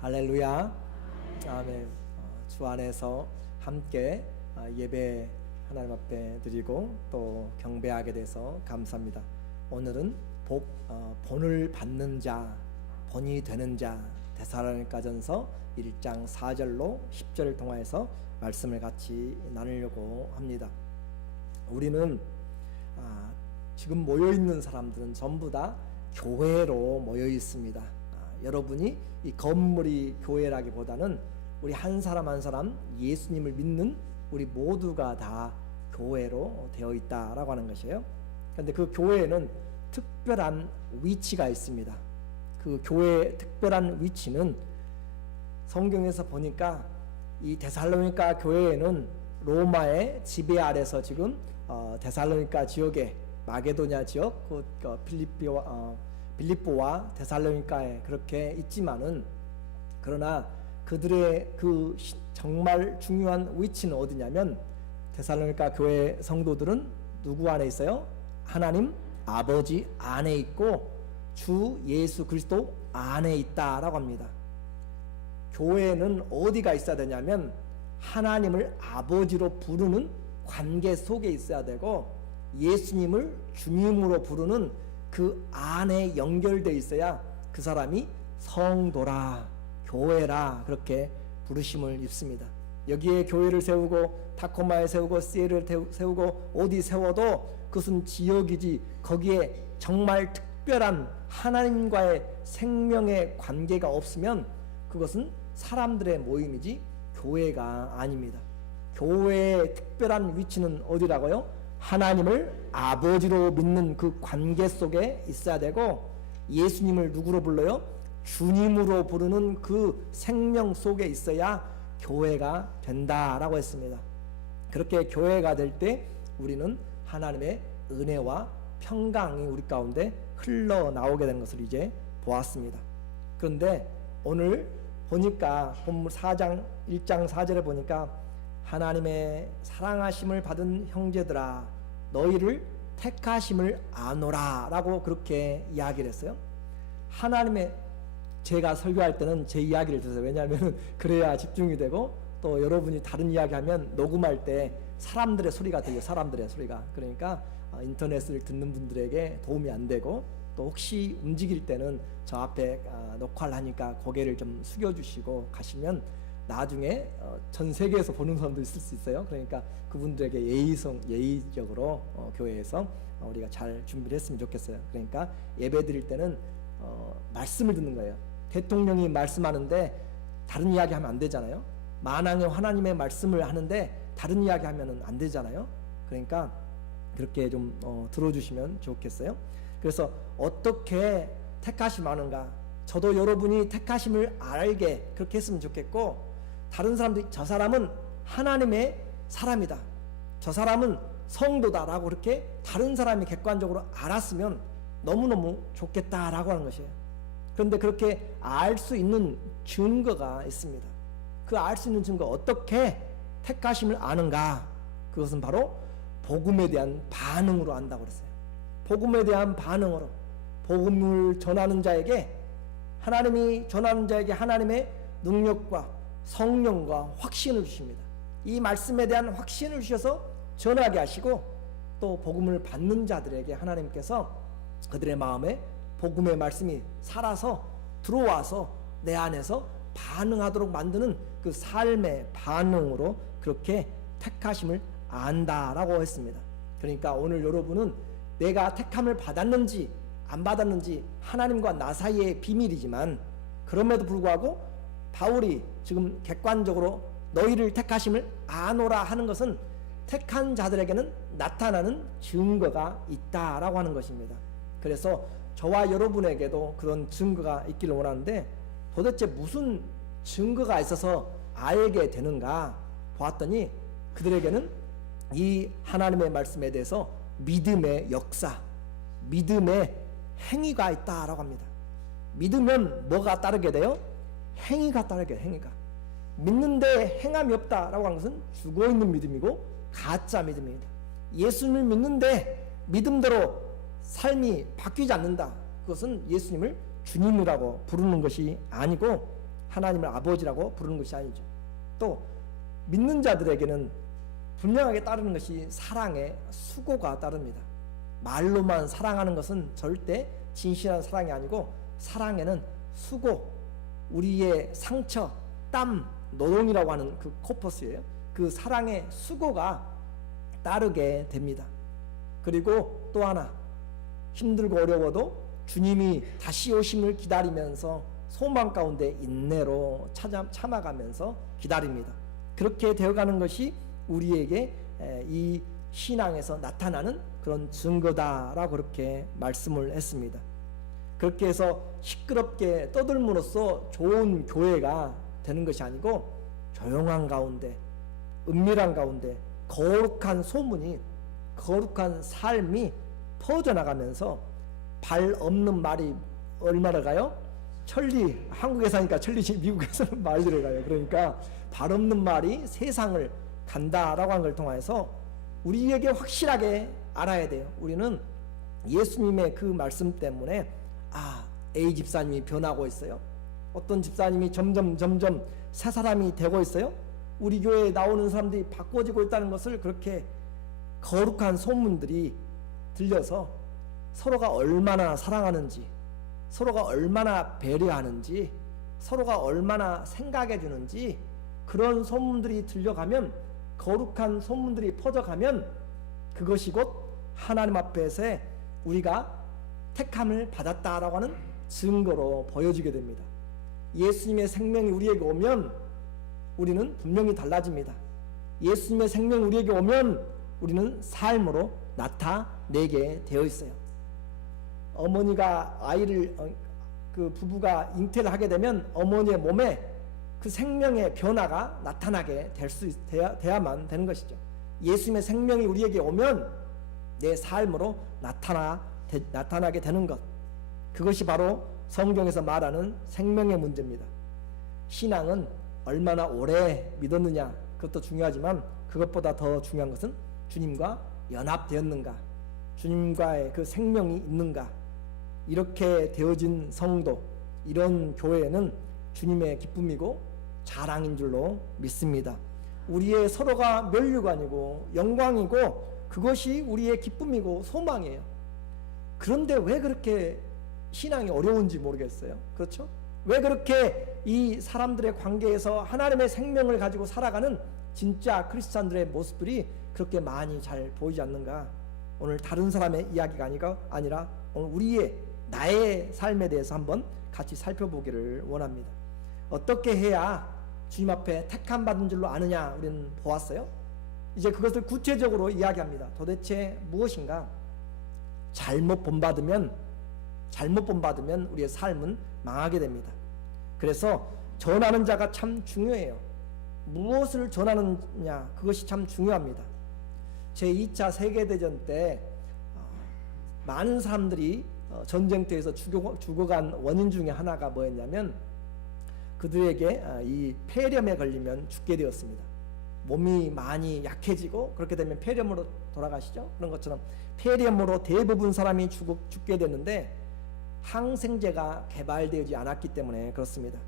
할렐루야. 아멘. 주 안에서 함께 예배 하나님 앞에 드리고 또 경배하게 돼서 감사합니다. 오늘은 본을 받는 자, 본이 되는 자, 데살로니가전서 1장 4절로 10절을 통해서 말씀을 같이 나누려고 합니다. 우리는 지금 모여있는 사람들은 전부 다 교회로 모여 있습니다. 여러분이 이 건물이 교회라기보다는 우리 한 사람 한 사람 예수님을 믿는 우리 모두가 다 교회로 되어 있다라고 하는 것이에요. 그런데 그 교회에는 특별한 위치가 있습니다. 그 교회의 특별한 위치는 성경에서 보니까 이 데살로니가 교회에는 로마의 지배 아래서 지금 데살로니가 지역에 마게도냐 지역, 빌립보와 데살로니가에 그렇게 있지만은, 그러나 그들의 그 정말 중요한 위치는 어디냐면 데살로니가 교회 성도들은 누구 안에 있어요? 하나님 아버지 안에 있고 주 예수 그리스도 안에 있다라고 합니다. 교회는 어디가 있어야 되냐면 하나님을 아버지로 부르는 관계 속에 있어야 되고 예수님을 주님으로 부르는 그 안에 연결되어 있어야 그 사람이 성도라, 교회라 그렇게 부르심을 입습니다. 여기에 교회를 세우고 타코마에 세우고 시에를 세우고 어디 세워도 그것은 지역이지 거기에 정말 특별한 하나님과의 생명의 관계가 없으면 그것은 사람들의 모임이지 교회가 아닙니다. 교회의 특별한 위치는 어디라고요? 하나님을 아버지로 믿는 그 관계 속에 있어야 되고 예수님을 누구로 불러요? 주님으로 부르는 그 생명 속에 있어야 교회가 된다라고 했습니다. 그렇게 교회가 될 때 우리는 하나님의 은혜와 평강이 우리 가운데 흘러나오게 된 것을 이제 보았습니다. 그런데 오늘 보니까 본문 1장 4절에 보니까 하나님의 사랑하심을 받은 형제들아 너희를 택하심을 아노라 라고 그렇게 이야기를 했어요. 하나님의, 제가 설교할 때는 제 이야기를 들으세요. 왜냐하면 그래야 집중이 되고 또 여러분이 다른 이야기하면 녹음할 때 사람들의 소리가 들려요. 사람들의 소리가. 그러니까 인터넷을 듣는 분들에게 도움이 안 되고 또 혹시 움직일 때는 저 앞에 녹화를 하니까 고개를 좀 숙여주시고 가시면 나중에 전 세계에서 보는 사람도 있을 수 있어요. 그러니까 그분들에게 예의적으로 교회에서 우리가 잘 준비를 했으면 좋겠어요. 그러니까 예배 드릴 때는 말씀을 듣는 거예요. 대통령이 말씀하는데 다른 이야기 하면 안 되잖아요. 만왕의 하나님의 말씀을 하는데 다른 이야기 하면 안 되잖아요. 그러니까 그렇게 좀 들어주시면 좋겠어요. 그래서 어떻게 택하심 아는가, 저도 여러분이 택하심을 알게 그렇게 했으면 좋겠고, 다른 사람들이 저 사람은 하나님의 사람이다, 저 사람은 성도다라고 그렇게 다른 사람이 객관적으로 알았으면 너무너무 좋겠다라고 하는 것이에요. 그런데 그렇게 알 수 있는 증거가 있습니다. 그 알 수 있는 증거, 어떻게 택하심을 아는가? 그것은 바로 복음에 대한 반응으로 안다고 그랬어요. 복음에 대한 반응으로, 복음을 전하는 자에게, 하나님이 전하는 자에게 하나님의 능력과 성령과 확신을 주십니다. 이 말씀에 대한 확신을 주셔서 전하게 하시고 또 복음을 받는 자들에게 하나님께서 그들의 마음에 복음의 말씀이 살아서 들어와서 내 안에서 반응하도록 만드는 그 삶의 반응으로 그렇게 택하심을 안다라고 했습니다. 그러니까 오늘 여러분은 내가 택함을 받았는지 안 받았는지 하나님과 나 사이의 비밀이지만, 그럼에도 불구하고 바울이 지금 객관적으로 너희를 택하심을 아노라 하는 것은 택한 자들에게는 나타나는 증거가 있다라고 하는 것입니다. 그래서 저와 여러분에게도 그런 증거가 있기를 원하는데, 도대체 무슨 증거가 있어서 알게 되는가 보았더니 그들에게는 이 하나님의 말씀에 대해서 믿음의 역사, 믿음의 행위가 있다라고 합니다. 믿으면 뭐가 따르게 돼요? 행위가 따르게 돼요. 행위가. 믿는데 행함이 없다라고 하는 것은 죽어있는 믿음이고 가짜 믿음입니다. 예수님을 믿는데 믿음대로 삶이 바뀌지 않는다, 그것은 예수님을 주님이라고 부르는 것이 아니고 하나님을 아버지라고 부르는 것이 아니죠. 또 믿는 자들에게는 분명하게 따르는 것이 사랑의 수고가 따릅니다. 말로만 사랑하는 것은 절대 진실한 사랑이 아니고 사랑에는 수고, 우리의 상처, 땀, 노동이라고 하는 그 코퍼스예요. 그 사랑의 수고가 따르게 됩니다. 그리고 또 하나, 힘들고 어려워도 주님이 다시 오심을 기다리면서 소망 가운데 인내로 참아가면서 기다립니다. 그렇게 되어가는 것이 우리에게 이 신앙에서 나타나는 그런 증거다라고 그렇게 말씀을 했습니다. 그렇게 해서 시끄럽게 떠들므로써 좋은 교회가 되는 것이 아니고 조용한 가운데, 은밀한 가운데 거룩한 소문이, 거룩한 삶이 퍼져나가면서 발 없는 말이 얼마나 가요? 천리, 한국에 사니까 천리지 미국에서는 마일리를 가요. 그러니까 발 없는 말이 세상을 간다라고 하는 걸 통해서 우리에게 확실하게 알아야 돼요. 우리는 예수님의 그 말씀 때문에 A 집사님이 변하고 있어요. 어떤 집사님이 점점 새 사람이 되고 있어요. 우리 교회에 나오는 사람들이 바꿔지고 있다는 것을 그렇게 거룩한 소문들이 들려서 서로가 얼마나 사랑하는지, 서로가 얼마나 배려하는지, 서로가 얼마나 생각해 주는지 그런 소문들이 들려가면, 거룩한 소문들이 퍼져가면 그것이 곧 하나님 앞에서 우리가 택함을 받았다라고 하는 증거로 보여지게 됩니다. 예수님의 생명이 우리에게 오면 우리는 분명히 달라집니다. 예수님의 생명이 우리에게 오면 우리는 삶으로 나타내게 되어 있어요. 어머니가 아이를, 그 부부가 잉태를 하게 되면 어머니의 몸에 그 생명의 변화가 나타나게 돼야만 되는 것이죠. 예수님의 생명이 우리에게 오면 내 삶으로 나타나게 되는 것, 그것이 바로 성경에서 말하는 생명의 문제입니다. 신앙은 얼마나 오래 믿었느냐, 그것도 중요하지만 그것보다 더 중요한 것은 주님과 연합되었는가, 주님과의 그 생명이 있는가. 이렇게 되어진 성도, 이런 교회는 주님의 기쁨이고 자랑인 줄로 믿습니다. 우리의 서로가 면류관이고 영광이고 그것이 우리의 기쁨이고 소망이에요. 그런데 왜 그렇게 신앙이 어려운지 모르겠어요. 그렇죠? 왜 그렇게 이 사람들의 관계에서 하나님의 생명을 가지고 살아가는 진짜 크리스찬들의 모습들이 그렇게 많이 잘 보이지 않는가. 오늘 다른 사람의 이야기가 아니라 오늘 나의 삶에 대해서 한번 같이 살펴보기를 원합니다. 어떻게 해야 주님 앞에 택함 받은 줄로 아느냐 우리는 보았어요. 이제 그것을 구체적으로 이야기합니다. 도대체 무엇인가? 잘못 본받으면 우리의 삶은 망하게 됩니다. 그래서 전하는 자가 참 중요해요. 무엇을 전하느냐, 그것이 참 중요합니다. 제2차 세계대전 때 많은 사람들이 전쟁터에서 죽어간 원인 중에 하나가 뭐였냐면 그들에게 이 폐렴에 걸리면 죽게 되었습니다. 몸이 많이 약해지고 그렇게 되면 폐렴으로 돌아가시죠. 그런 것처럼 폐렴으로 대부분 사람이 죽게 됐는데 항생제가 개발되지 않았기 때문에 그렇습니다.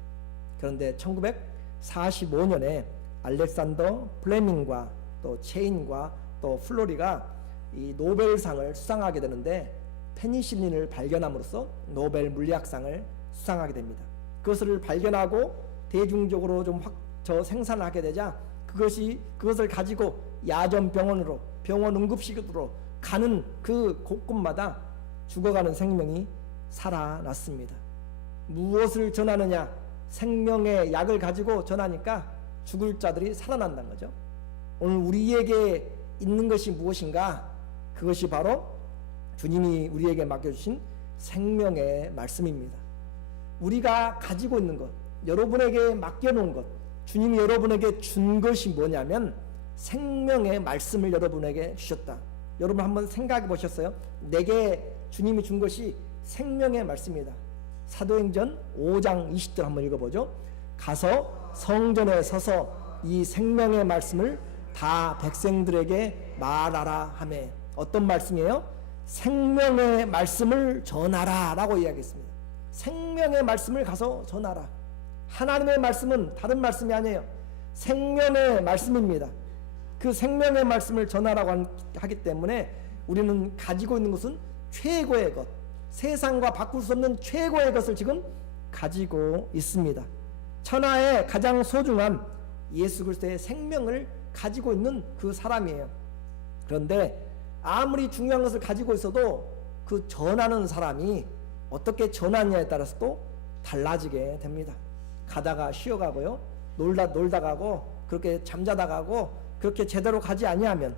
그런데 1945년에 알렉산더 플레밍과 또 체인과 또 플로리가 이 노벨상을 수상하게 되는데 페니실린을 발견함으로써 노벨 물리학상을 수상하게 됩니다. 그것을 발견하고 대중적으로 좀 생산을 하게 되자 그것을 가지고 야전병원으로, 병원 응급실으로 가는 그 곳곳마다 죽어가는 생명이 살아났습니다. 무엇을 전하느냐? 생명의 약을 가지고 전하니까 죽을 자들이 살아난다는 거죠. 오늘 우리에게 있는 것이 무엇인가? 그것이 바로 주님이 우리에게 맡겨주신 생명의 말씀입니다. 우리가 가지고 있는 것, 여러분에게 맡겨놓은 것, 주님이 여러분에게 준 것이 뭐냐면 생명의 말씀을 여러분에게 주셨다. 여러분 한번 생각해 보셨어요? 내게 주님이 준 것이 생명의 말씀이다. 사도행전 5장 20절 한번 읽어보죠. 가서 성전에 서서 이 생명의 말씀을 다 백성들에게 말하라 하며. 어떤 말씀이에요? 생명의 말씀을 전하라 라고 이야기했습니다. 생명의 말씀을 가서 전하라. 하나님의 말씀은 다른 말씀이 아니에요. 생명의 말씀입니다. 그 생명의 말씀을 전하라고 하기 때문에 우리는 가지고 있는 것은 최고의 것, 세상과 바꿀 수 없는 최고의 것을 지금 가지고 있습니다. 천하의 가장 소중한 예수 그리스도의 생명을 가지고 있는 그 사람이에요. 그런데 아무리 중요한 것을 가지고 있어도 그 전하는 사람이 어떻게 전하느냐에 따라서 또 달라지게 됩니다. 가다가 쉬어가고요, 놀다 가고, 그렇게 잠자다 가고, 그렇게 제대로 가지 아니하면,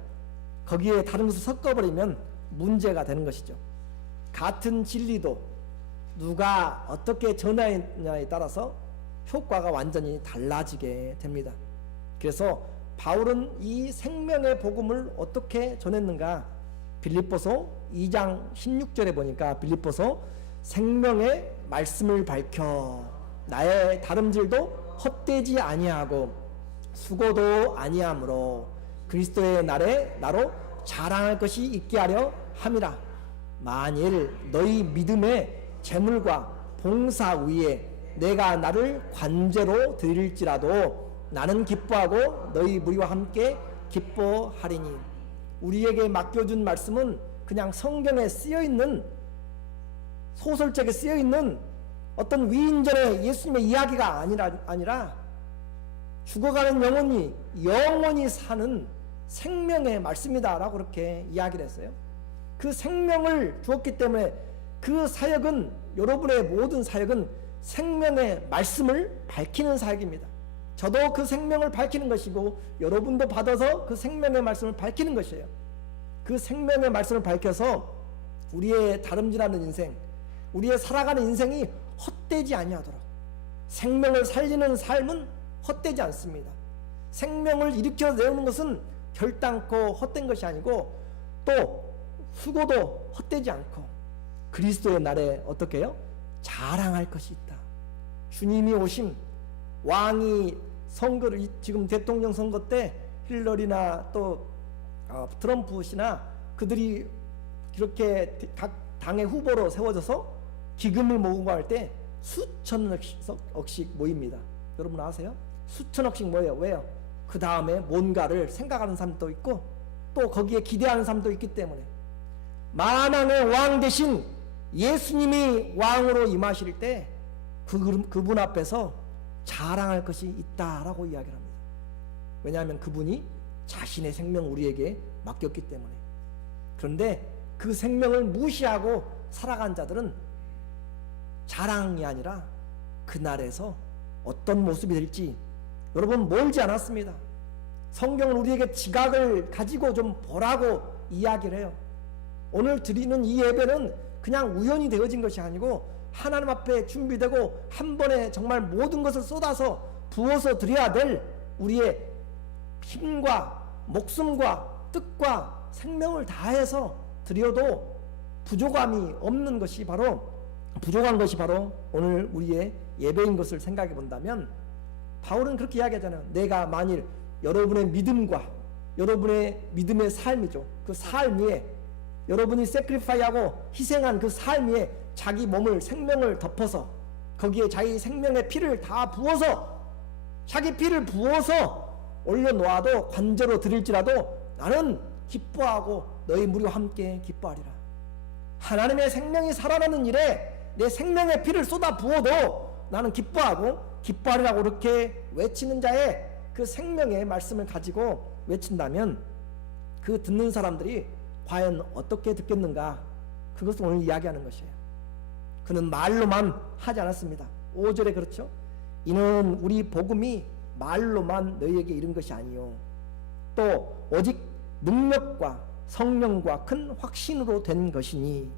거기에 다른 것을 섞어버리면 문제가 되는 것이죠. 같은 진리도 누가 어떻게 전하느냐에 따라서 효과가 완전히 달라지게 됩니다. 그래서 바울은 이 생명의 복음을 어떻게 전했는가? 빌립보서 2장 16절에 보니까 빌립보서 생명의 말씀을 밝혀 나의 다름질도 헛되지 아니하고 수고도 아니하므로 그리스도의 날에 나로 자랑할 것이 있게 하려 함이라. 만일 너희 믿음의 재물과 봉사 위에 내가 나를 관제로 드릴지라도 나는 기뻐하고 너희 무리와 함께 기뻐하리니. 우리에게 맡겨준 말씀은 그냥 성경에 쓰여있는, 소설책에 쓰여있는 어떤 위인전의 예수님의 이야기가 아니라 죽어가는 영원히 사는 생명의 말씀이다 라고 그렇게 이야기를 했어요. 그 생명을 주었기 때문에 그 사역은, 여러분의 모든 사역은 생명의 말씀을 밝히는 사역입니다. 저도 그 생명을 밝히는 것이고 여러분도 받아서 그 생명의 말씀을 밝히는 것이에요. 그 생명의 말씀을 밝혀서 우리의 다름질하는 인생, 우리의 살아가는 인생이 헛되지 아니하도록, 생명을 살리는 삶은 헛되지 않습니다. 생명을 일으켜 내오는 것은 결단코 헛된 것이 아니고 또 수고도 헛되지 않고 그리스도의 날에 어떻게 해요? 자랑할 것이 있다. 주님이 오심, 왕이 선거를, 지금 대통령 선거 때 힐러리나 또 트럼프시나 그들이 이렇게 각 당의 후보로 세워져서 기금을 모으고 할 때 수천억씩 모입니다. 여러분 아세요? 수천억씩 모여요. 왜요? 그 다음에 뭔가를 생각하는 사람도 있고 또 거기에 기대하는 사람도 있기 때문에. 만왕의 왕 대신 예수님이 왕으로 임하실 때 그분 앞에서 자랑할 것이 있다라고 이야기를 합니다. 왜냐하면 그분이 자신의 생명 우리에게 맡겼기 때문에. 그런데 그 생명을 무시하고 살아간 자들은 자랑이 아니라 그날에서 어떤 모습이 될지 여러분 멀지 않았습니다. 성경은 우리에게 지각을 가지고 좀 보라고 이야기를 해요. 오늘 드리는 이 예배는 그냥 우연히 되어진 것이 아니고 하나님 앞에 준비되고 한 번에 정말 모든 것을 쏟아서 부어서 드려야 될 우리의 힘과 목숨과 뜻과 생명을 다해서 드려도 부족한 것이 바로 오늘 우리의 예배인 것을 생각해 본다면, 바울은 그렇게 이야기하잖아요. 내가 만일 여러분의 믿음과 여러분의 믿음의 삶이죠. 그 삶 위에 여러분이 세크리파이하고 희생한 그 삶 위에 자기 몸을, 생명을 덮어서 거기에 자기 생명의 피를 다 부어서, 자기 피를 부어서 올려놓아도 관제로 드릴지라도 나는 기뻐하고 너희 무리와 함께 기뻐하리라. 하나님의 생명이 살아나는 일에 내 생명의 피를 쏟아 부어도 나는 기뻐하리라고 그렇게 외치는 자의 그 생명의 말씀을 가지고 외친다면 그 듣는 사람들이 과연 어떻게 듣겠는가? 그것을 오늘 이야기하는 것이에요. 그는 말로만 하지 않았습니다. 5절에 그렇죠. 이는 우리 복음이 말로만 너희에게 이른 것이 아니요 또 오직 능력과 성령과 큰 확신으로 된 것이니.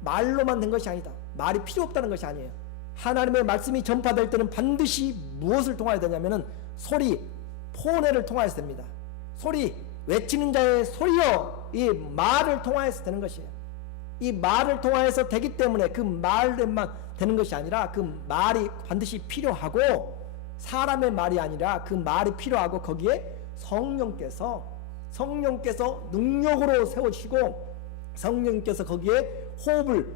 말로만 된 것이 아니다. 말이 필요 없다는 것이 아니에요. 하나님의 말씀이 전파될 때는 반드시 무엇을 통하여야 되냐면은 소리, 포네를 통하여서 됩니다. 소리, 외치는 자의 소리여, 이 말을 통하여서 되는 것이에요. 이 말을 통하여서 되기 때문에 그 말만 되는 것이 아니라 그 말이 반드시 필요하고, 사람의 말이 아니라 그 말이 필요하고 거기에 성령께서 능력으로 세워주시고 성령께서 거기에 호흡을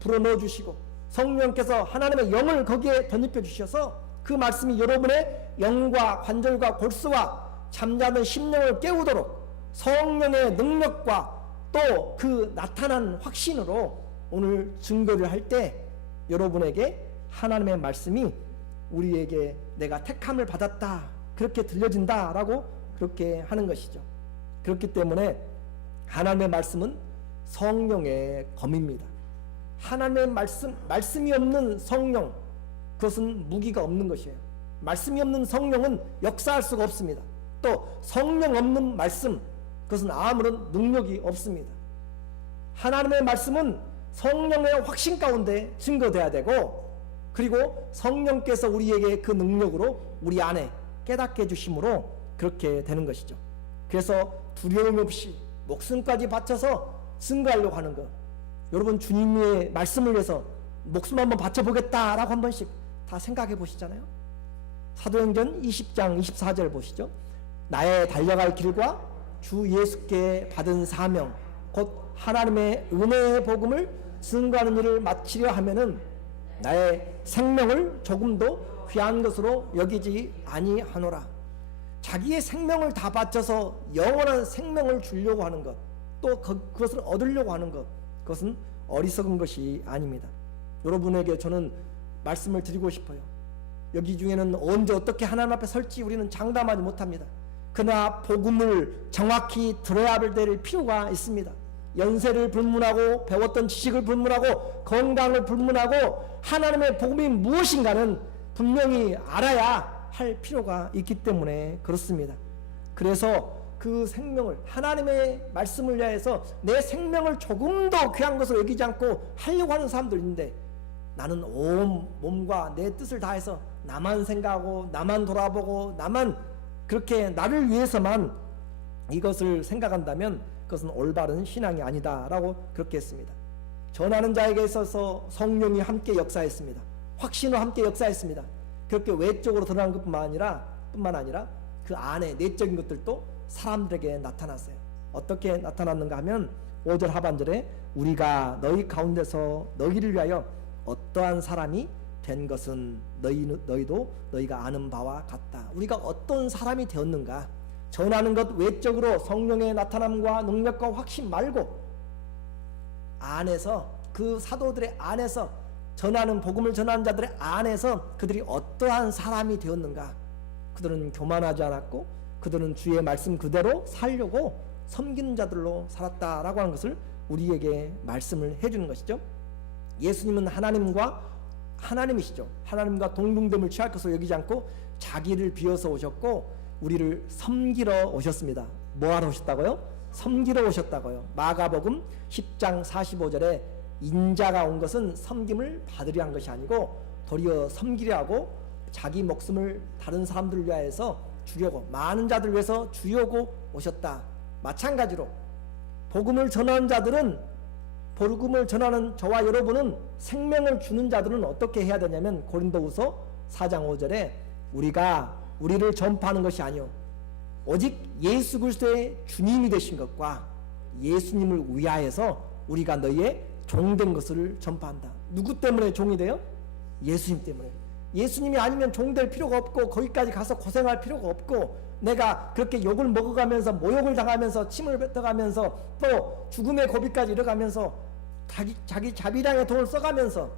불어넣어 주시고 성령께서 하나님의 영을 거기에 덧입혀 주셔서 그 말씀이 여러분의 영과 관절과 골수와 잠자는 심령을 깨우도록 성령의 능력과 또 그 나타난 확신으로 오늘 증거를 할 때 여러분에게 하나님의 말씀이 우리에게 내가 택함을 받았다 그렇게 들려진다라고 그렇게 하는 것이죠. 그렇기 때문에 하나님의 말씀은 성령의 검입니다. 하나님의 말씀이 없는 성령, 그것은 무기가 없는 것이에요. 말씀이 없는 성령은 역사할 수가 없습니다. 또 성령 없는 말씀, 그것은 아무런 능력이 없습니다. 하나님의 말씀은 성령의 확신 가운데 증거돼야 되고, 그리고 성령께서 우리에게 그 능력으로 우리 안에 깨닫게 해주심으로 그렇게 되는 것이죠. 그래서 두려움 없이 목숨까지 바쳐서 증거하려고 하는 것, 여러분 주님의 말씀을 위해서 목숨 한번 바쳐보겠다라고 한 번씩 다 생각해 보시잖아요. 사도행전 20장 24절 보시죠. 나의 달려갈 길과 주 예수께 받은 사명 곧 하나님의 은혜의 복음을 증거하는 일을 마치려 하면은 나의 생명을 조금도 귀한 것으로 여기지 아니하노라. 자기의 생명을 다 바쳐서 영원한 생명을 주려고 하는 것, 또 그것을 얻으려고 하는 것, 그것은 어리석은 것이 아닙니다. 여러분에게 저는 말씀을 드리고 싶어요. 여기 중에는 언제 어떻게 하나님 앞에 설지 우리는 장담하지 못합니다. 그러나 복음을 정확히 들어야 될 필요가 있습니다. 연세를 불문하고 배웠던 지식을 불문하고 건강을 불문하고 하나님의 복음이 무엇인가는 분명히 알아야 할 필요가 있기 때문에 그렇습니다. 그래서 그 생명을, 하나님의 말씀을 위해서 내 생명을 조금 더 귀한 것으로 여기지 않고 하려고 하는 사람들이 있는데, 나는 온 몸과 내 뜻을 다해서 나만 생각하고 나만 돌아보고 나만 그렇게 나를 위해서만 이것을 생각한다면 그것은 올바른 신앙이 아니다라고 그렇게 했습니다. 전하는 자에게 있어서 성령이 함께 역사했습니다. 확신으로 함께 역사했습니다. 그렇게 외적으로 드러난 것뿐만 아니라 그 안에 내적인 것들도 사람들에게 나타났어요. 어떻게 나타났는가 하면 5절 하반절에 우리가 너희 가운데서 너희를 위하여 어떠한 사람이 된 것은 너희도 너희가 아는 바와 같다. 우리가 어떤 사람이 되었는가, 전하는 것 외적으로 성령의 나타남과 능력과 확신 말고 안에서, 그 사도들의 안에서, 전하는 복음을 전하는 자들의 안에서 그들이 어떠한 사람이 되었는가. 그들은 교만하지 않았고 그들은 주의 말씀 그대로 살려고 섬기는 자들로 살았다라고 하는 것을 우리에게 말씀을 해주는 것이죠. 예수님은 하나님이시죠. 하나님과 동등됨을 취할 것으로 여기지 않고 자기를 비워서 오셨고 우리를 섬기러 오셨습니다. 뭐하러 오셨다고요? 섬기러 오셨다고요. 마가복음 10장 45절에 인자가 온 것은 섬김을 받으려 한 것이 아니고 도리어 섬기려 하고 자기 목숨을 다른 사람들을 위하여서 주려고, 많은 자들을 위해서 주려고 오셨다. 마찬가지로 복음을 전하는 자들은, 복음을 전하는 저와 여러분은, 생명을 주는 자들은 어떻게 해야 되냐면 고린도후서 4장 5절에 우리를 전파하는 것이 아니요 오직 예수 그리스도의 주님이 되신 것과 예수님을 위하여서 우리가 너희의 종된 것을 전파한다. 누구 때문에 종이 돼요? 예수님 때문에. 예수님이 아니면 종될 필요가 없고 거기까지 가서 고생할 필요가 없고 내가 그렇게 욕을 먹어가면서 모욕을 당하면서 침을 뱉어가면서 또 죽음의 고비까지 이뤄가면서 자기 자비량의 돈을 써가면서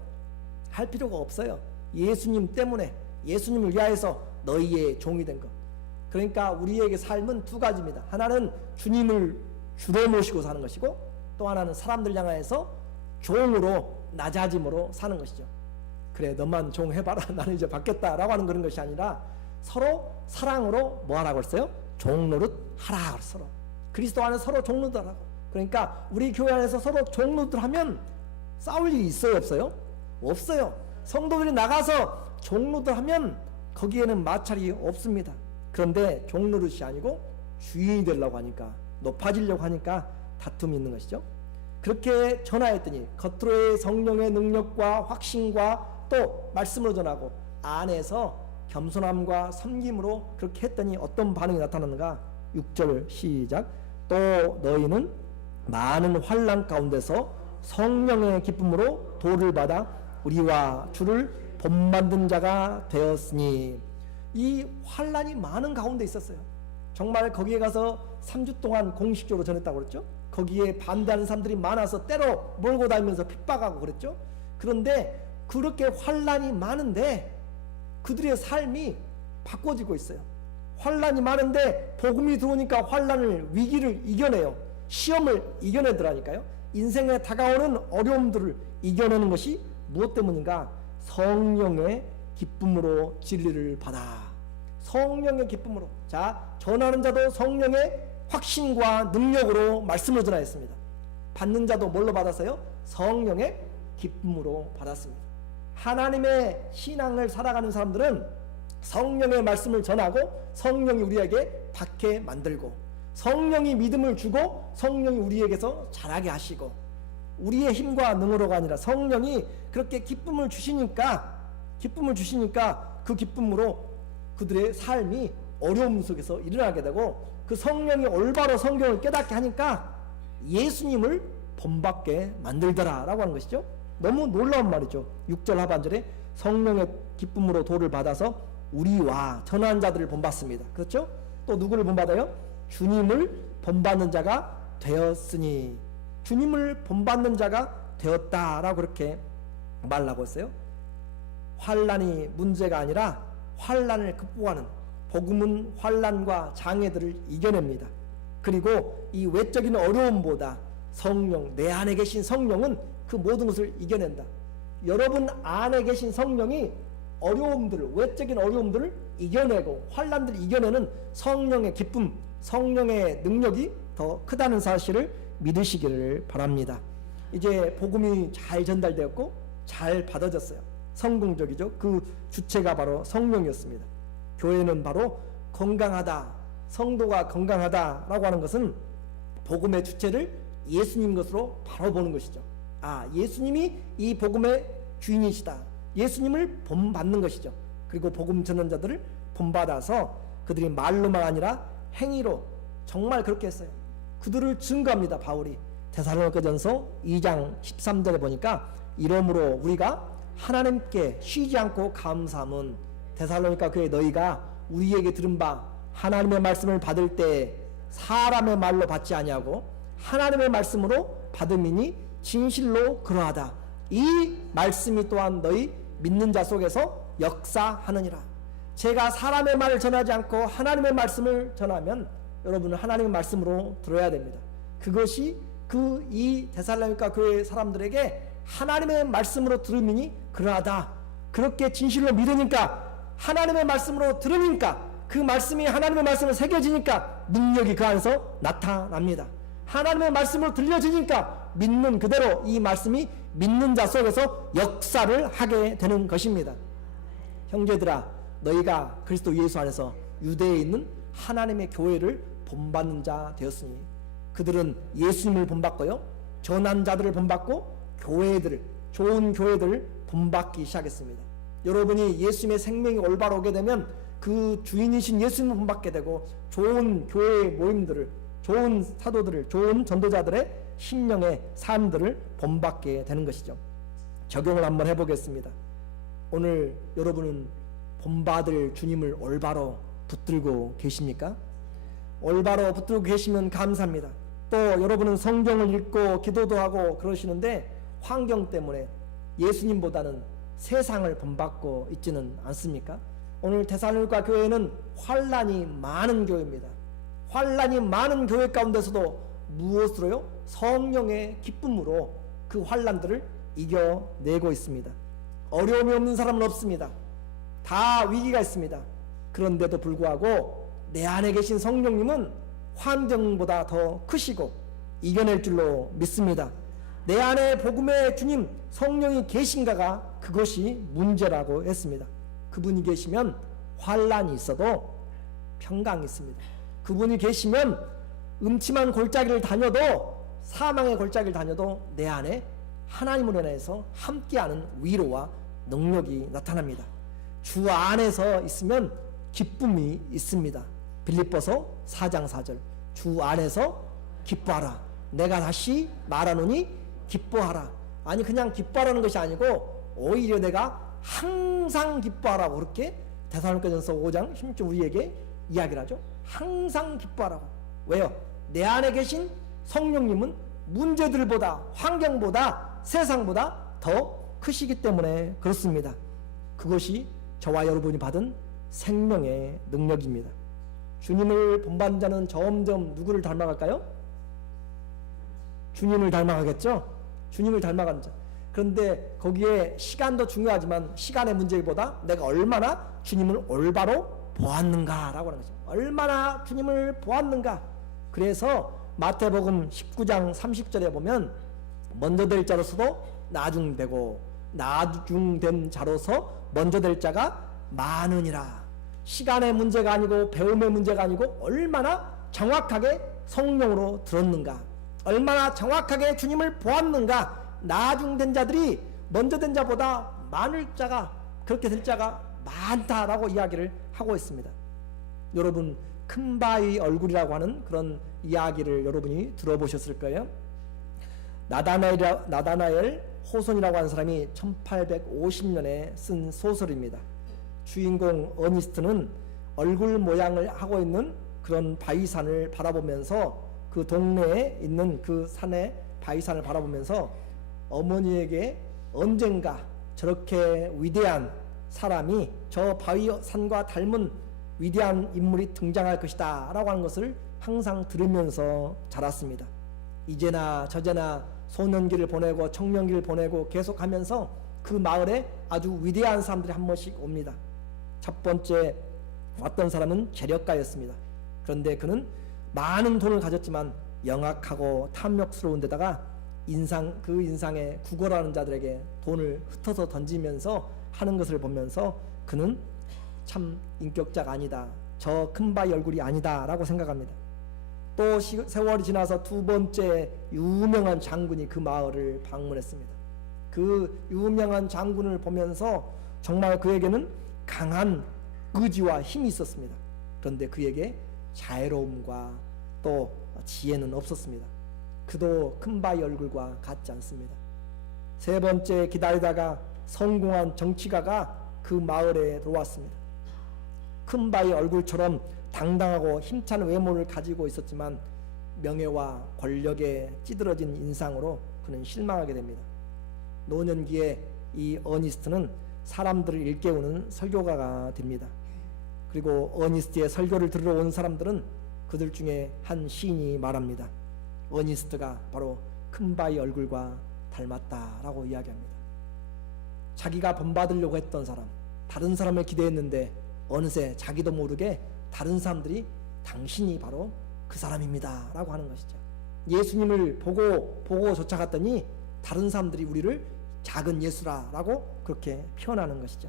할 필요가 없어요. 예수님 때문에, 예수님을 위하여서 너희의 종이 된 것. 그러니까 우리에게 삶은 두 가지입니다. 하나는 주님을 주로 모시고 사는 것이고 또 하나는 사람들 향하여서 종으로, 낮아짐으로 사는 것이죠. 그래 너만 종 해봐라 나는 이제 받겠다라고 하는 그런 것이 아니라 서로 사랑으로 뭐 하라고 했어요? 종노릇 하라. 서로 그리스도 안에 서로 종노릇 하라고. 그러니까 우리 교회 안에서 서로 종노릇 하면 싸울 일이 있어요? 없어요? 없어요. 성도들이 나가서 종노릇 하면 거기에는 마찰이 없습니다. 그런데 종노릇이 아니고 주인이 되려고 하니까, 높아지려고 하니까 다툼이 있는 것이죠. 그렇게 전하였더니 겉으로의 성령의 능력과 확신과 또 말씀으로 전하고 안에서 겸손함과 섬김으로 그렇게 했더니 어떤 반응이 나타났는가? 6절 시작. 또 너희는 많은 환난 가운데서 성령의 기쁨으로 도를 받아 우리와 주를 본받는 자가 되었으니. 이 환난이 많은 가운데 있었어요. 정말 거기에 가서 3주 동안 공식적으로 전했다고 그랬죠. 거기에 반대하는 사람들이 많아서 때로 몰고 다니면서 핍박하고 그랬죠. 그런데 그렇게 환난이 많은데 그들의 삶이 바꿔지고 있어요. 환난이 많은데 복음이 들어오니까 환난을, 위기를 이겨내요. 시험을 이겨내더라니까요. 인생에 다가오는 어려움들을 이겨내는 것이 무엇 때문인가? 성령의 기쁨으로 진리를 받아. 성령의 기쁨으로. 자, 전하는 자도 성령의 확신과 능력으로 말씀을 전하였습니다. 받는 자도 뭘로 받았어요? 성령의 기쁨으로 받았습니다. 하나님의 신앙을 살아가는 사람들은 성령의 말씀을 전하고 성령이 우리에게 받게 만들고, 성령이 믿음을 주고 성령이 우리에게서 자라게 하시고, 우리의 힘과 능으로가 아니라 성령이 그렇게 기쁨을 주시니까 그 기쁨으로 그들의 삶이 어려움 속에서 일어나게 되고, 그 성령이 올바로 성경을 깨닫게 하니까 예수님을 본받게 만들더라 라고 하는 것이죠. 너무 놀라운 말이죠. 6절 하반절에 성령의 기쁨으로 도를 받아서 우리와 전한 자들을 본받습니다. 그렇죠? 또 누구를 본받아요? 주님을 본받는 자가 되었으니. 주님을 본받는 자가 되었다라고 그렇게 말하고 있어요. 환난이 문제가 아니라 환난을 극복하는, 복음은 환난과 장애들을 이겨냅니다. 그리고 이 외적인 어려움보다 성령, 내 안에 계신 성령은 그 모든 것을 이겨낸다. 여러분 안에 계신 성령이 어려움들을, 외적인 어려움들을 이겨내고 환난들을 이겨내는 성령의 기쁨, 성령의 능력이 더 크다는 사실을 믿으시기를 바랍니다. 이제 복음이 잘 전달되었고 잘 받아졌어요. 성공적이죠. 그 주체가 바로 성령이었습니다. 교회는 바로 건강하다, 성도가 건강하다라고 하는 것은 복음의 주체를 예수님 것으로 바로 보는 것이죠. 아, 예수님이 이 복음의 주인이시다. 예수님을 본받는 것이죠. 그리고 복음 전환자들을 본받아서 그들이 말로만 아니라 행위로 정말 그렇게 했어요. 그들을 증거합니다. 바울이 데살로니가전서 2장 13절에 보니까 이러므로 우리가 하나님께 쉬지 않고 감사함은, 데살로니가 교회 너희가 우리에게 들은 바 하나님의 말씀을 받을 때 사람의 말로 받지 아니하고 하나님의 말씀으로 받음이니 진실로 그러하다. 이 말씀이 또한 너희 믿는 자 속에서 역사하느니라. 제가 사람의 말을 전하지 않고 하나님의 말씀을 전하면 여러분은 하나님의 말씀으로 들어야 됩니다. 그것이 이 데살로니가 교회 사람들에게 하나님의 말씀으로 들음이니 그러하다. 그렇게 진실로 믿으니까, 하나님의 말씀으로 들으니까, 그 말씀이 하나님의 말씀으로 새겨지니까 능력이 그 안에서 나타납니다. 하나님의 말씀으로 들려지니까 믿는 그대로 이 말씀이 믿는 자 속에서 역사를 하게 되는 것입니다. 형제들아, 너희가 그리스도 예수 안에서 유대에 있는 하나님의 교회를 본받는 자 되었으니. 그들은 예수님을 본받고요, 전한 자들을 본받고 교회들을, 좋은 교회들을 본받기 시작했습니다. 여러분이 예수님의 생명이 올바로 오게 되면 그 주인이신 예수님을 본받게 되고, 좋은 교회 모임들을, 좋은 사도들을, 좋은 전도자들의 심령의 삶들을 본받게 되는 것이죠. 적용을 한번 해보겠습니다. 오늘 여러분은 본받을 주님을 올바로 붙들고 계십니까? 올바로 붙들고 계시면 감사합니다. 또 여러분은 성경을 읽고 기도도 하고 그러시는데 환경 때문에 예수님보다는 세상을 본받고 있지는 않습니까? 오늘 데살로니가 교회는 환난이 많은 교회입니다. 환난이 많은 교회 가운데서도 무엇으로요? 성령의 기쁨으로 그 환난들을 이겨내고 있습니다. 어려움이 없는 사람은 없습니다. 다 위기가 있습니다. 그런데도 불구하고 내 안에 계신 성령님은 환경보다 더 크시고 이겨낼 줄로 믿습니다. 내 안에 복음의 주님 성령이 계신가가 그것이 문제라고 했습니다. 그분이 계시면 환난이 있어도 평강이 있습니다. 그분이 계시면 음침한 골짜기를 다녀도, 사망의 골짜기를 다녀도 내 안에 하나님으로 인해서 함께하는 위로와 능력이 나타납니다. 주 안에서 있으면 기쁨이 있습니다. 빌립보서 4장 4절, 주 안에서 기뻐하라. 내가 다시 말하노니 기뻐하라. 아니 그냥 기뻐하라는 것이 아니고 오히려 내가 항상 기뻐하라고 그렇게 데살로니가전서 5장 16절 우리에게 이야기를 하죠. 항상 기뻐하라고. 왜요? 내 안에 계신 성령님은 문제들보다, 환경보다, 세상보다 더 크시기 때문에 그렇습니다. 그것이 저와 여러분이 받은 생명의 능력입니다. 주님을 본받는 자는 점점 누구를 닮아갈까요? 주님을 닮아가겠죠? 주님을 닮아가는 자. 그런데 거기에 시간도 중요하지만 시간의 문제보다 내가 얼마나 주님을 올바로 보았는가라고 하는 거죠. 얼마나 주님을 보았는가. 그래서 마태복음 19장 30절에 보면 먼저 될 자로서도 나중되고 나중된 자로서 먼저 될 자가 많으니라. 시간의 문제가 아니고 배움의 문제가 아니고 얼마나 정확하게 성령으로 들었는가, 얼마나 정확하게 주님을 보았는가. 나중된 자들이 먼저 된 자보다 많을 자가, 그렇게 될 자가 많다라고 이야기를 하고 있습니다. 여러분 큰 바위 얼굴이라고 하는 그런 이야기를 여러분이 들어보셨을 거예요. 나다나엘 호손이라고 하는 사람이 1850년에 쓴 소설입니다. 주인공 어니스트는 얼굴 모양을 하고 있는 그런 바위산을 바라보면서, 그 동네에 있는 그 산의 바위산을 바라보면서 어머니에게 언젠가 저렇게 위대한 사람이 저 바위산과 닮은 위대한 인물이 등장할 것이다 라고 하는 것을 항상 들으면서 자랐습니다. 이제나 저제나 소년기를 보내고 청년기를 보내고 계속하면서 그 마을에 아주 위대한 사람들이 한 번씩 옵니다. 첫 번째 왔던 사람은 재력가였습니다. 그런데 그는 많은 돈을 가졌지만 영악하고 탐욕스러운 데다가 그 인상에 구걸하는 자들에게 돈을 흩어서 던지면서 하는 것을 보면서 그는 참 인격자가 아니다, 저 큰 바위 얼굴이 아니다 라고 생각합니다. 또 세월이 지나서 두 번째 유명한 장군이 그 마을을 방문했습니다. 그 유명한 장군을 보면서 정말 그에게는 강한 의지와 힘이 있었습니다. 그런데 그에게 자애로움과 또 지혜는 없었습니다. 그도 큰 바위 얼굴과 같지 않습니다. 세 번째 기다리다가 성공한 정치가가 그 마을에 들어왔습니다. 큰 바위 얼굴처럼 당당하고 힘찬 외모를 가지고 있었지만 명예와 권력에 찌들어진 인상으로 그는 실망하게 됩니다. 노년기에 이 어니스트는 사람들을 일깨우는 설교가가 됩니다. 그리고 어니스트의 설교를 들으러 온 사람들은 그들 중에 한 시인이 말합니다. 어니스트가 바로 큰 바위 얼굴과 닮았다라고 이야기합니다. 자기가 본받으려고 했던 사람, 다른 사람을 기대했는데 어느새 자기도 모르게 다른 사람들이 당신이 바로 그 사람입니다 라고 하는 것이죠. 예수님을 보고 쫓아갔더니 다른 사람들이 우리를 작은 예수라 라고 그렇게 표현하는 것이죠.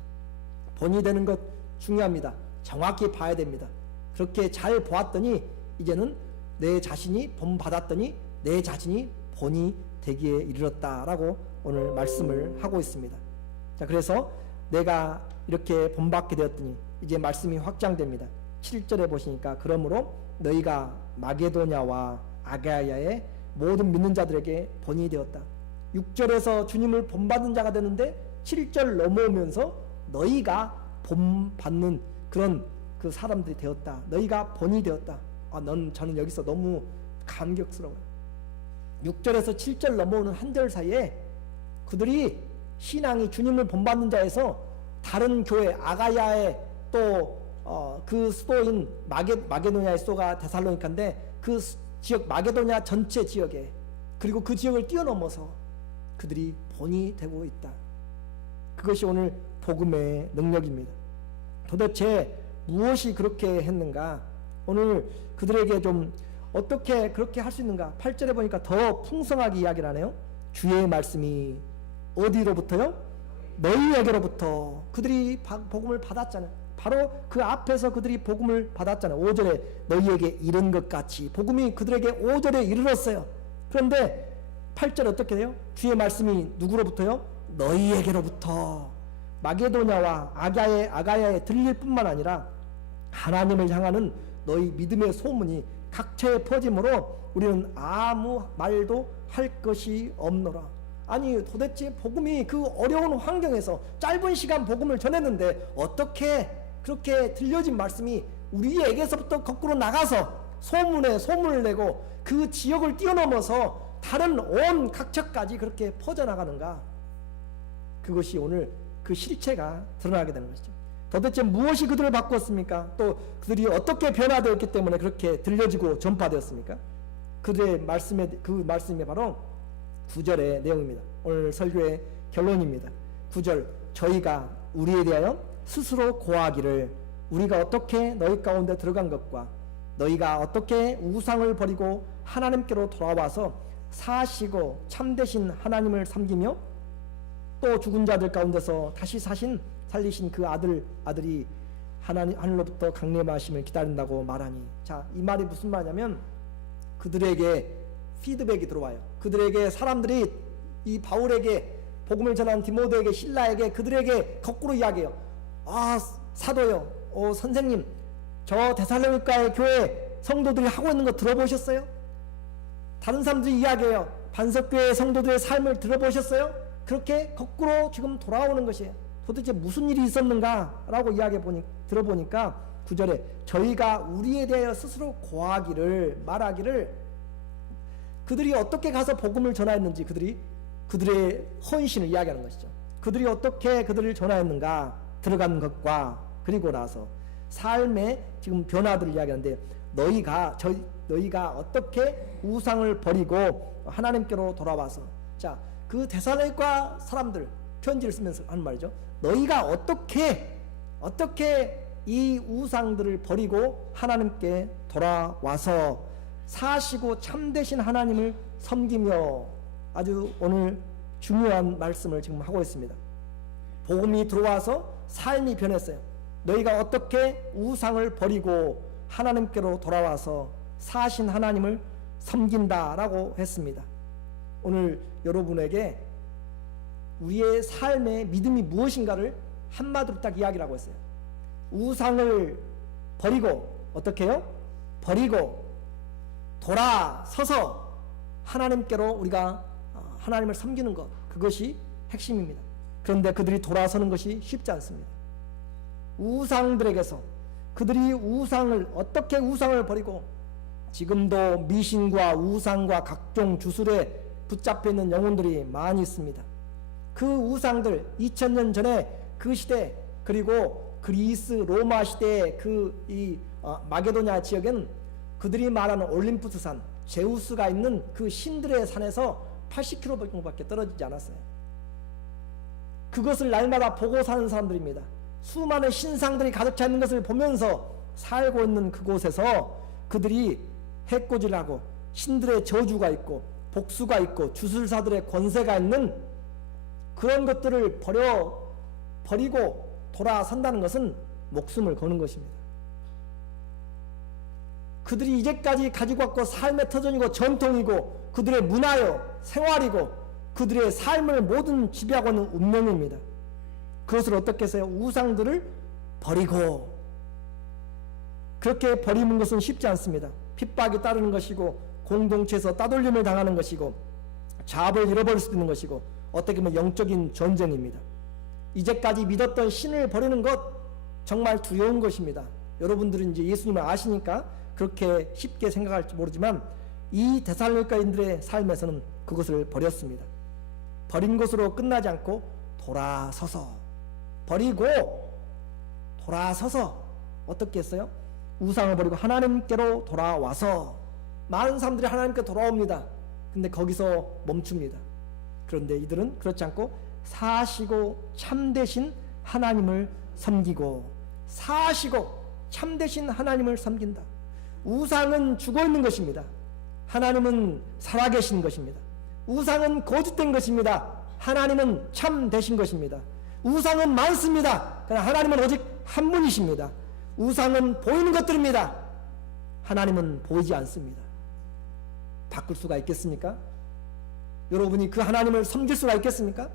본이 되는 것 중요합니다. 정확히 봐야 됩니다. 그렇게 잘 보았더니 이제는 내 자신이 본받았더니 내 자신이 본이 되기에 이르렀다라고 오늘 말씀을 하고 있습니다. 자, 그래서 내가 이렇게 본받게 되었더니 이제 말씀이 확장됩니다. 7절에 보시니까 그러므로 너희가 마게도냐와 아가야의 모든 믿는 자들에게 본이 되었다. 6절에서 주님을 본받은 자가 되는데 7절 넘어오면서 너희가 본받는 그런 그 사람들이 되었다. 너희가 본이 되었다. 저는 여기서 너무 감격스러워요. 6절에서 7절 넘어오는 한 절 사이에 그들이 신앙이 주님을 본받는 자에서 다른 교회 아가야의 또 그 수도인 마게도냐의 수도가 데살로니카인데 그 지역 마게도냐 전체 지역에, 그리고 그 지역을 뛰어넘어서 그들이 본이 되고 있다. 그것이 오늘 복음의 능력입니다. 도대체 무엇이 그렇게 했는가? 오늘 그들에게 좀 어떻게 그렇게 할 수 있는가? 8절에 보니까 더 풍성하게 이야기를 하네요. 주의 말씀이 어디로부터요? 너희에게로부터. 그들이 복음을 받았잖아요. 바로 그 앞에서 그들이 복음을 받았잖아요. 5절에 너희에게 이른 것 같이 복음이 그들에게 5절에 이르렀어요. 그런데 8절 어떻게 돼요? 주의 말씀이 누구로부터요? 너희에게로부터. 마게도냐와 아가야에 들릴 뿐만 아니라 하나님을 향하는 너희 믿음의 소문이 각처에 퍼짐으로 우리는 아무 말도 할 것이 없노라. 아니 도대체 복음이 그 어려운 환경에서 짧은 시간 복음을 전했는데 어떻게 그렇게 들려진 말씀이 우리에게서부터 거꾸로 나가서 소문에 소문을 내고 그 지역을 뛰어넘어서 다른 온 각처까지 그렇게 퍼져나가는가? 그것이 오늘 그 실체가 드러나게 되는 것이죠. 도대체 무엇이 그들을 바꿨습니까? 또 그들이 어떻게 변화되었기 때문에 그렇게 들려지고 전파되었습니까? 그들의 말씀에, 그 말씀이 바로 9절의 내용입니다. 오늘 설교의 결론입니다. 9절, 저희가 우리에 대하여 스스로 고하기를, 우리가 어떻게 너희 가운데 들어간 것과 너희가 어떻게 우상을 버리고 하나님께로 돌아와서 사시고 참되신 하나님을 섬기며 또 죽은 자들 가운데서 다시 살리신 그 아들이 하늘로부터 강림하심을 기다린다고 말하니. 자, 이 말이 무슨 말이냐면 그들에게 피드백이 들어와요. 그들에게 사람들이 이 바울에게 복음을 전한 디모데에게, 실라에게, 그들에게 거꾸로 이야기해요. 아, 사도요, 선생님, 저 데살로니가의 교회 성도들이 하고 있는 거 들어보셨어요? 다른 사람들이 이야기해요. 반석교회 성도들의 삶을 들어보셨어요? 그렇게 거꾸로 지금 돌아오는 것이에요. 도대체 무슨 일이 있었는가? 라고 들어보니까 9절에 저희가 우리에 대하여 스스로 고하기를, 말하기를, 그들이 어떻게 가서 복음을 전하였는지 그들의 헌신을 이야기하는 것이죠. 그들이 어떻게 그들을 전하였는가, 들어간 것과 그리고 나서 삶의 지금 변화들을 이야기하는데 너희가 어떻게 우상을 버리고 하나님께로 돌아와서, 자, 그 데살로니가 사람들 편지를 쓰면서 하는 말이죠. 너희가 어떻게 이 우상들을 버리고 하나님께 돌아와서 사시고 참되신 하나님을 섬기며, 아주 오늘 중요한 말씀을 지금 하고 있습니다. 복음이 들어와서 삶이 변했어요. 너희가 어떻게 우상을 버리고 하나님께로 돌아와서 사신 하나님을 섬긴다라고 했습니다. 오늘 여러분에게 우리의 삶의 믿음이 무엇인가를 한마디로 딱 이야기를 하고 있어요. 우상을 버리고, 어떻게 해요? 버리고 돌아서서 하나님께로 우리가 하나님을 섬기는 것, 그것이 핵심입니다. 그런데 그들이 돌아서는 것이 쉽지 않습니다. 우상들에게서 그들이 어떻게 우상을 버리고, 지금도 미신과 우상과 각종 주술에 붙잡혀 있는 영혼들이 많이 있습니다. 그 우상들, 2000년 전에 그 시대, 그리고 그리스 로마 시대의 마게도냐 지역에는 그들이 말하는 올림푸스 산, 제우스가 있는 그 신들의 산에서 80km밖에 떨어지지 않았어요. 그것을 날마다 보고 사는 사람들입니다. 수많은 신상들이 가득 차 있는 것을 보면서 살고 있는 그곳에서 그들이 해코지를 신들의 저주가 있고 복수가 있고 주술사들의 권세가 있는 그런 것들을 버리고 돌아선다는 것은 목숨을 거는 것입니다. 그들이 이제까지 가지고 왔고 삶의 터전이고 전통이고 그들의 문화요 생활이고 그들의 삶을 모든 지배하고 있는 운명입니다. 그것을 어떻게 해서요? 우상들을 버리고. 그렇게 버리는 것은 쉽지 않습니다. 핍박이 따르는 것이고 공동체에서 따돌림을 당하는 것이고 자업을 잃어버릴 수도 있는 것이고 어떻게 보면 영적인 전쟁입니다. 이제까지 믿었던 신을 버리는 것 정말 두려운 것입니다. 여러분들은 이제 예수님을 아시니까 그렇게 쉽게 생각할지 모르지만 이 데살로니가인들의 삶에서는 그것을 버렸습니다. 버린 것으로 끝나지 않고 돌아서서, 버리고 돌아서서 어떻게 했어요? 우상을 버리고 하나님께로 돌아와서. 많은 사람들이 하나님께 돌아옵니다. 근데 거기서 멈춥니다. 그런데 이들은 그렇지 않고 사시고 참되신 하나님을 섬기고, 사시고 참되신 하나님을 섬긴다. 우상은 죽어있는 것입니다. 하나님은 살아계신 것입니다. 우상은 거짓된 것입니다. 하나님은 참되신 것입니다. 우상은 많습니다. 그러나 하나님은 오직 한 분이십니다. 우상은 보이는 것들입니다. 하나님은 보이지 않습니다. 바꿀 수가 있겠습니까? 여러분이 그 하나님을 섬길 수가 있겠습니까?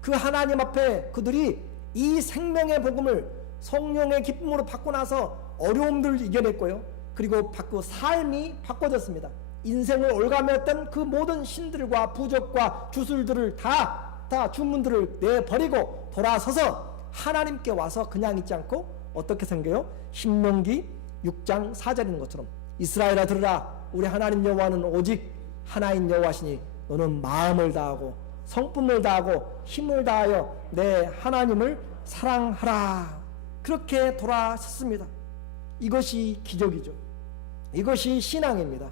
그 하나님 앞에 그들이 이 생명의 복음을 성령의 기쁨으로 받고 나서 어려움들을 이겨냈고요. 그리고 삶이 바꿔졌습니다. 인생을 올가매었던 그 모든 신들과 부적과 주술들을 다 주문들을 내버리고 돌아서서 하나님께 와서 그냥 있지 않고 어떻게 생겨요? 신명기 6장 4절인 것처럼 이스라엘아 들으라 우리 하나님 여호와는 오직 하나인 여호와시니 너는 마음을 다하고 성품을 다하고 힘을 다하여 내 하나님을 사랑하라. 그렇게 돌아섰습니다. 이것이 기적이죠. 이것이 신앙입니다.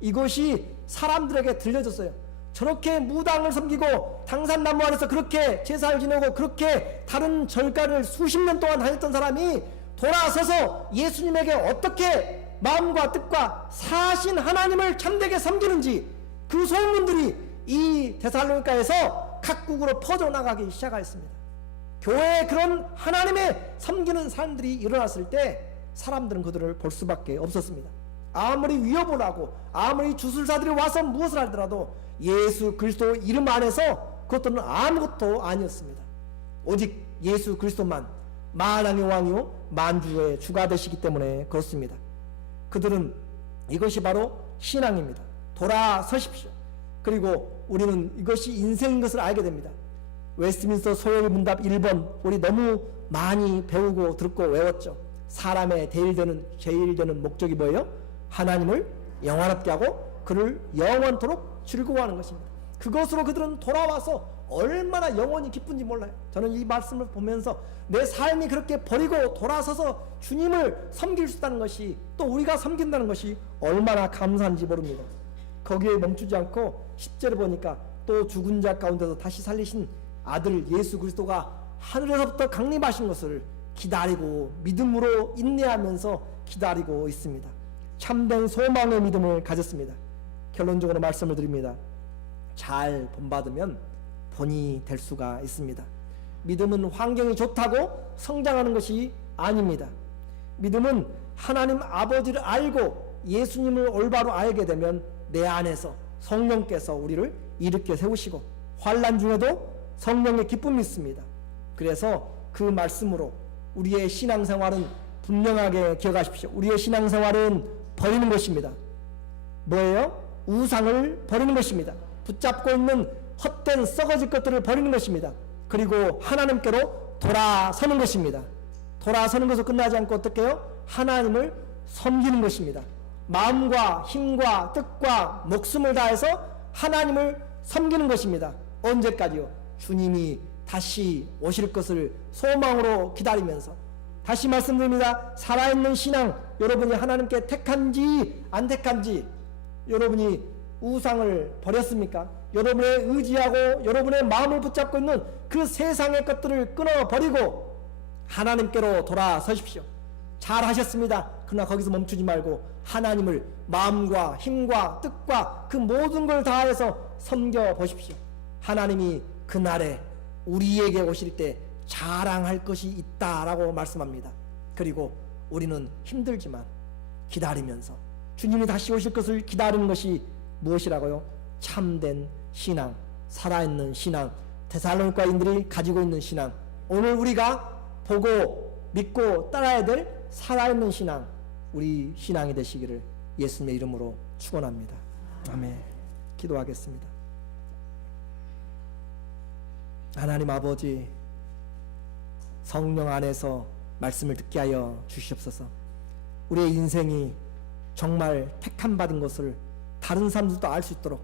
이것이 사람들에게 들려졌어요. 저렇게 무당을 섬기고 당산나무 아래서 그렇게 제사를 지내고 그렇게 다른 절가를 수십 년 동안 다녔던 사람이 돌아서서 예수님에게 어떻게 마음과 뜻과 사신 하나님을 참되게 섬기는지 그 소문들이 이 데살로니가에서 각국으로 퍼져나가기 시작하였습니다. 교회에 그런 하나님의 섬기는 사람들이 일어났을 때 사람들은 그들을 볼 수밖에 없었습니다. 아무리 위협을 하고 아무리 주술사들이 와서 무엇을 하더라도 예수 그리스도 이름 안에서 그것들은 아무것도 아니었습니다. 오직 예수 그리스도만 만왕의 왕이요 만주의 주가 되시기 때문에 그렇습니다. 그들은 이것이 바로 신앙입니다. 돌아서십시오. 그리고 우리는 이것이 인생인 것을 알게 됩니다. 웨스트민스터 소요리 문답 1번 우리 너무 많이 배우고 듣고 외웠죠. 사람의 제일 되는 목적이 뭐예요? 하나님을 영원롭게 하고 그를 영원토록 즐거워하는 것입니다. 그것으로 그들은 돌아와서 얼마나 영원히 기쁜지 몰라요. 저는 이 말씀을 보면서 내 삶이 그렇게 버리고 돌아서서 주님을 섬길 수 있다는 것이 또 우리가 섬긴다는 것이 얼마나 감사한지 모릅니다. 거기에 멈추지 않고 10절을 보니까 또 죽은 자 가운데서 다시 살리신 아들 예수 그리스도가 하늘에서부터 강림하신 것을 기다리고 믿음으로 인내하면서 기다리고 있습니다. 참된 소망의 믿음을 가졌습니다. 결론적으로 말씀을 드립니다. 잘 본받으면 본이 될 수가 있습니다. 믿음은 환경이 좋다고 성장하는 것이 아닙니다. 믿음은 하나님 아버지를 알고 예수님을 올바로 알게 되면 내 안에서 성령께서 우리를 일으켜 세우시고 환난 중에도 성령의 기쁨이 있습니다. 그래서 그 말씀으로 우리의 신앙생활은 분명하게 기억하십시오. 우리의 신앙생활은 버리는 것입니다. 뭐예요? 우상을 버리는 것입니다. 붙잡고 있는 헛된 썩어질 것들을 버리는 것입니다. 그리고 하나님께로 돌아서는 것입니다. 돌아서는 것으로 끝나지 않고 어떻게 해요? 하나님을 섬기는 것입니다. 마음과 힘과 뜻과 목숨을 다해서 하나님을 섬기는 것입니다. 언제까지요? 주님이 다시 오실 것을 소망으로 기다리면서. 다시 말씀드립니다. 살아있는 신앙, 여러분이 하나님께 택한지 안 택한지, 여러분이 우상을 버렸습니까? 여러분의 의지하고 여러분의 마음을 붙잡고 있는 그 세상의 것들을 끊어버리고 하나님께로 돌아서십시오. 잘하셨습니다. 그러나 거기서 멈추지 말고 하나님을 마음과 힘과 뜻과 그 모든 걸 다해서 섬겨보십시오. 하나님이 그날에 우리에게 오실 때 자랑할 것이 있다라고 말씀합니다. 그리고 우리는 힘들지만 기다리면서 주님이 다시 오실 것을 기다리는 것이 무엇이라고요? 참된 신앙, 살아있는 신앙, 데살로니가인들이 가지고 있는 신앙, 오늘 우리가 보고 믿고 따라야 될 살아있는 신앙, 우리 신앙이 되시기를 예수님의 이름으로 축원합니다. 아멘. 기도하겠습니다. 하나님 아버지, 성령 안에서 말씀을 듣게 하여 주시옵소서. 우리의 인생이 정말 택함 받은 것을 다른 사람들도 알 수 있도록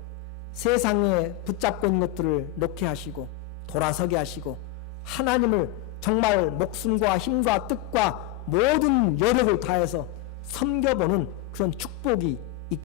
세상에 붙잡고 있는 것들을 놓게 하시고 돌아서게 하시고 하나님을 정말 목숨과 힘과 뜻과 모든 여력을 다해서 섬겨보는 그런 축복이